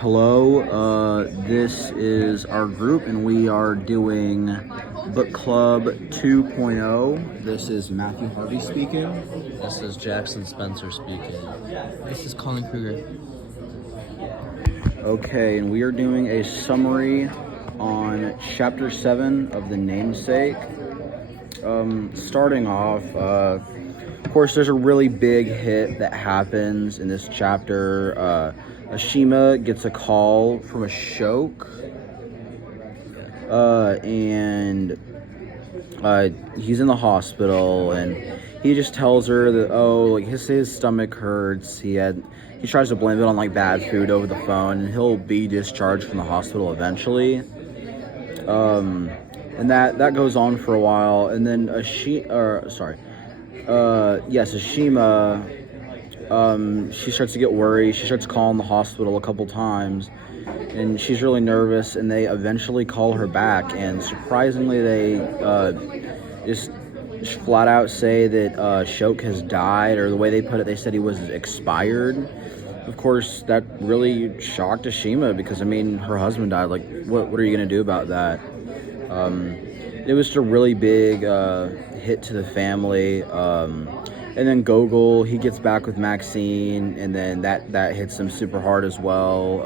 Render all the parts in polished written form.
Hello, this is our group, and we are doing Book Club 2.0. This is Matthew Harvey speaking. This is Jackson Spencer speaking. This is Colin Kruger. Okay, and we are doing a summary on Chapter 7 of The Namesake. Starting off, of course, there's a really big hit that happens in this chapter. Ashima gets a call from Ashoke, and he's in the hospital, and he just tells her that his stomach hurts. He tries to blame it on bad food over the phone, and he'll be discharged from the hospital eventually. And that goes on for a while, and then Ashima. She starts to get worried. She starts calling the hospital a couple times, and she's really nervous, and they eventually call her back, and surprisingly they just flat out say that Ashoke has died, or the way they put it, they said he was expired. Of course, that really shocked Ashima because, her husband died. What are you going to do about that? It was just a really big hit to the family. And then Gogol, he gets back with Maxine, and then that hits him super hard as well.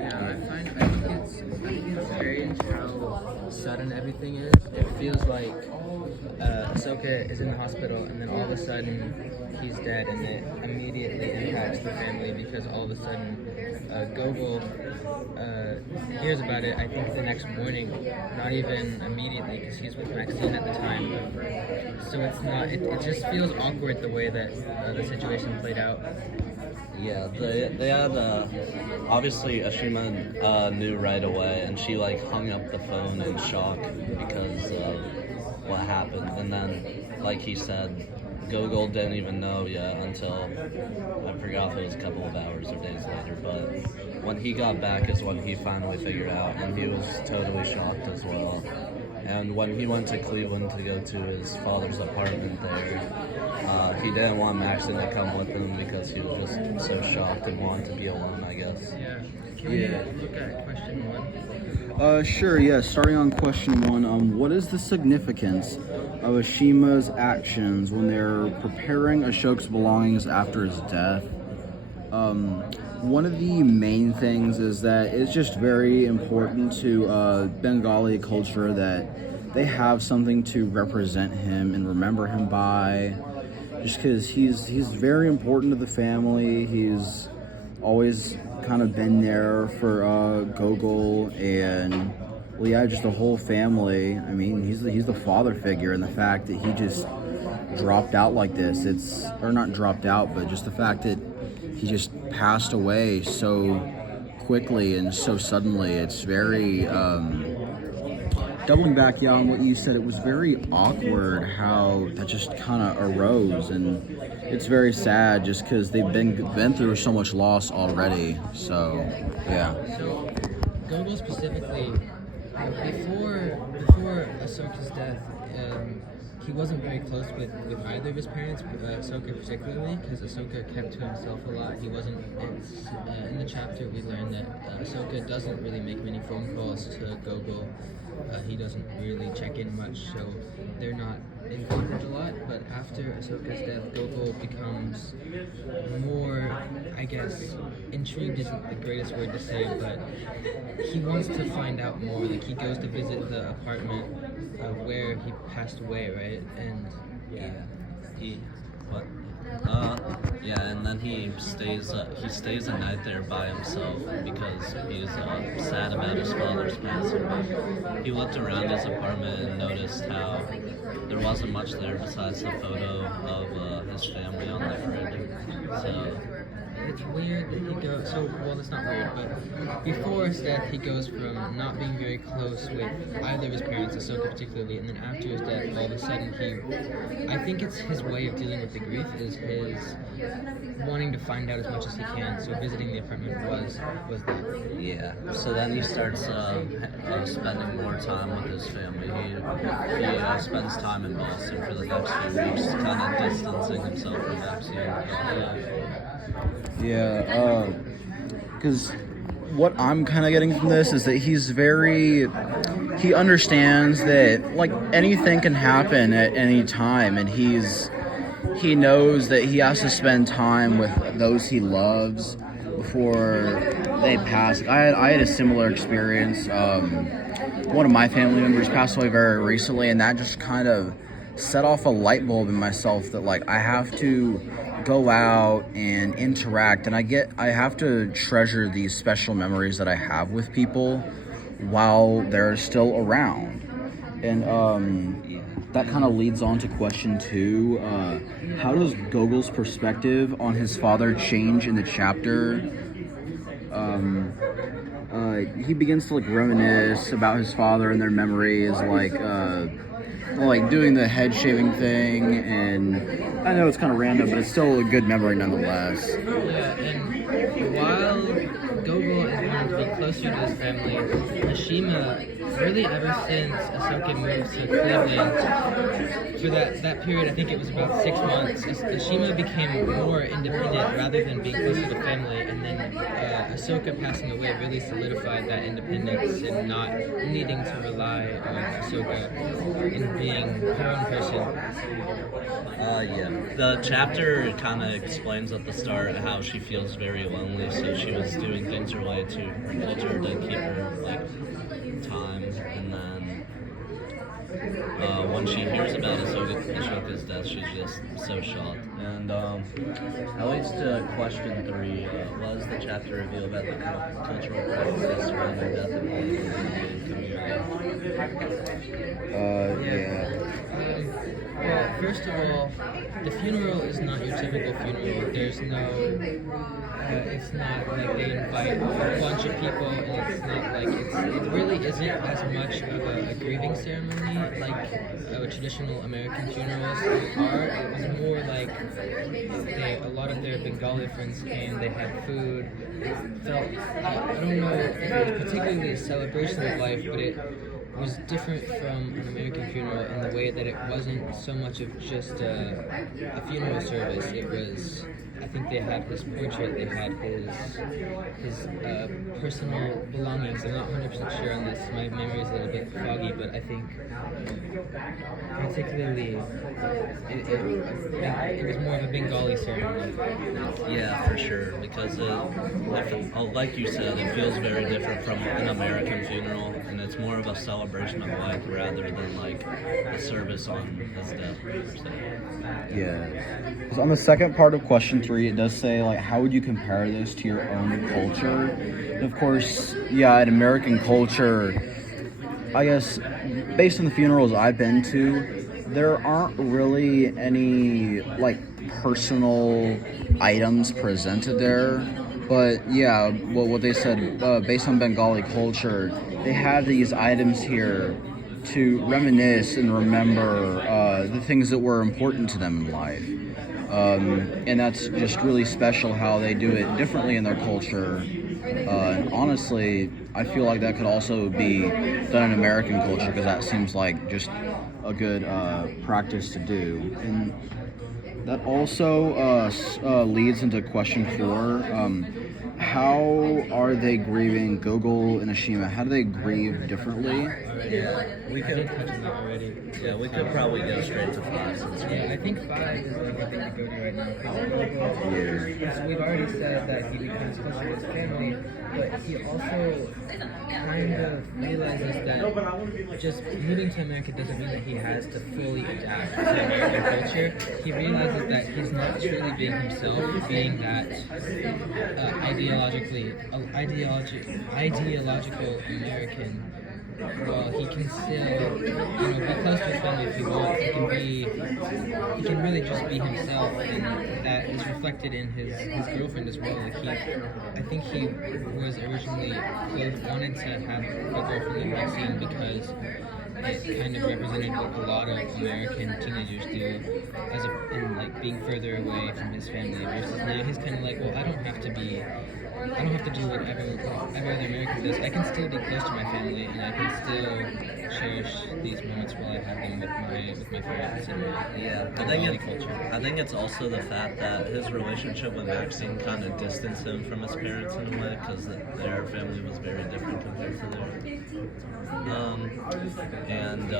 I think it's strange how sudden everything is. It feels like Ahsoka is in the hospital, and then all of a sudden he's dead, and it immediately impacts the family because all of a sudden Gogol hears about it, I think the next morning, not even immediately because he's with Maxine at the time. So it just feels awkward the way that the situation played out. Yeah, they had, obviously Ashima knew right away, and she hung up the phone in shock because of what happened. And then, like he said, Gogol didn't even know yet until, I forgot if it was a couple of hours or days later, but when he got back is when he finally figured out, and he was totally shocked as well. And when he went to Cleveland to go to his father's apartment there, he didn't want Maxine to come with him because he was just so shocked and wanted to be alone, I guess. Yeah. Can we look at question 1? Sure, yeah. Starting on question 1, what is the significance of Ashima's actions when they're preparing Ashoke's belongings after his death? One of the main things is that it's just very important to Bengali culture that they have something to represent him and remember him by, just because he's very important to the family. He's always kind of been there for Gogol and just the whole family. He's the father figure, and the fact that he just dropped out like this, or not dropped out, but just the fact that he just passed away so quickly and so suddenly, it's very doubling back on what you said, it was very awkward how that just kind of arose, and it's very sad just because they've been through so much loss already. So yeah. So Gogol specifically, before Ahsoka's death, he wasn't very close with either of his parents, Ahsoka particularly, because Ahsoka kept to himself a lot. He wasn't. In the chapter we learned that Ahsoka doesn't really make many phone calls to Gogol. He doesn't really check in much, so they're not in contact a lot. But after Ahsoka's death, Gogol becomes more, I guess, intrigued isn't the greatest word to say, but he wants to find out more. He goes to visit the apartment where he passed away, right? And and then he stays a night there by himself because he's sad about his father's passing. But he looked around his apartment and noticed how there wasn't much there besides the photo of his family on the fridge. So it's weird that he goes. It's not weird, but before his death, he goes from not being very close with either of his parents, Ahsoka particularly, and then after his death, all of a sudden I think it's his way of dealing with the grief is his wanting to find out as much as he can. So visiting the apartment was that. Yeah. So then he starts spending more time with his family. He spends time in Boston for the next few weeks, kind of distancing himself from Maxine. Yeah, because what I'm kind of getting from this is that he understands that like anything can happen at any time, and he knows that he has to spend time with those he loves before they pass. I had a similar experience. One of my family members passed away very recently, and that just kind of set off a light bulb in myself that like I have to go out and interact, and I have to treasure these special memories that I have with people while they're still around. And that kind of leads on to question 2. How does Gogol's perspective on his father change in the chapter? He begins to like reminisce about his father and their memories, like doing the head shaving thing, and I know it's kind of random, but it's still a good memory nonetheless. Yeah, and while Gogol is wanting to be closer to his family, Mishima, really ever since Ahsoka moved to Cleveland, for that period, I think it was about 6 months, Mishima became more independent rather than being closer to family, and then Ahsoka passing away really solidified that independence and not needing to rely on Ahsoka in being her own person. Yeah. The chapter kind of explains at the start how she feels very lonely, so she was doing things related to her culture to keep her like time, and then when she hears about Ahsoka's death, she's just so shocked. And that leads to question 3. What does the chapter reveal about the cultural practice surrounding the death of the Indian community? Yeah. Well, first of all, the funeral is not your typical funeral. There's no, it's not like they invite a bunch of people, and it's not like it really isn't as much of a grieving ceremony like traditional American funerals are. It was more like a lot of their Bengali friends came, they had food. It felt, I don't know if it was particularly a celebration of life, but it was different from an American funeral in the way that it wasn't so much of just a funeral service. It was, I think they had his portrait, they had his personal belongings. I'm not 100% sure on this. My memory is a little bit foggy, but I think particularly it was more of a Bengali ceremony. Yeah, for sure, because like you said, it feels very different from an American funeral, and it's more of a celebration of life rather than like a service on his death. So. Yeah. So on the second part of question 3, it does say like, how would you compare this to your own culture? And of course, yeah, in American culture, I guess based on the funerals I've been to, there aren't really any like personal items presented there. But yeah, what they said, based on Bengali culture, they have these items here to reminisce and remember the things that were important to them in life. And that's just really special how they do it differently in their culture. And honestly, I feel like that could also be done in American culture, because that seems like just a good practice to do. And that also leads into question 4. How are they grieving Gogol and Ashima? How do they grieve differently? Yeah, we I did could. touch on that already. Yeah, we could probably go straight to 5 since Yeah, I think 5 is the one thing to go to right now. Because we've already said that he becomes closer to his family, but he also kind of realizes that just moving to America doesn't mean that he has to fully adapt to American culture. He realizes that he's not truly being himself, being that ideological American. Well, he can still, be close to his family if he wants. He can really just be himself, and that is reflected in his girlfriend as well. Like I think he was originally wanted to have a girlfriend in Maxine because it kind of represented what a lot of American teenagers do, in like being further away from his family. Versus now he's kind of like, well, I don't have to do what every other American does. I can still be close to my family, and I can still cherish these moments while I have them with my parents and Yeah, I think it's also the fact that his relationship with Maxine kind of distanced him from his parents in a way because their family was very different compared to theirs. And